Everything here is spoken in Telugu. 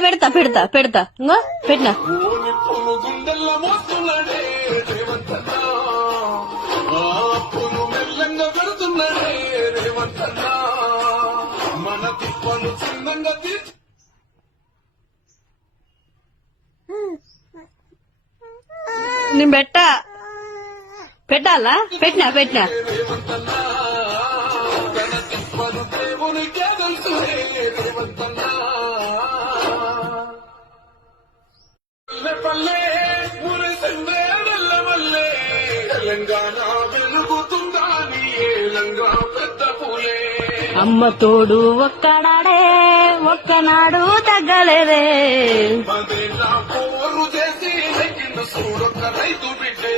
పెడతా పెడతా పెడతా ఇంకో పెట్టినా నేను పెట్టాలా పెట్టినా పెట్టినా అమ్మ తోడు ఒక్కడాడే ఒక్కనాడు తగ్గలేదే చేసి రైతు బిడ్డే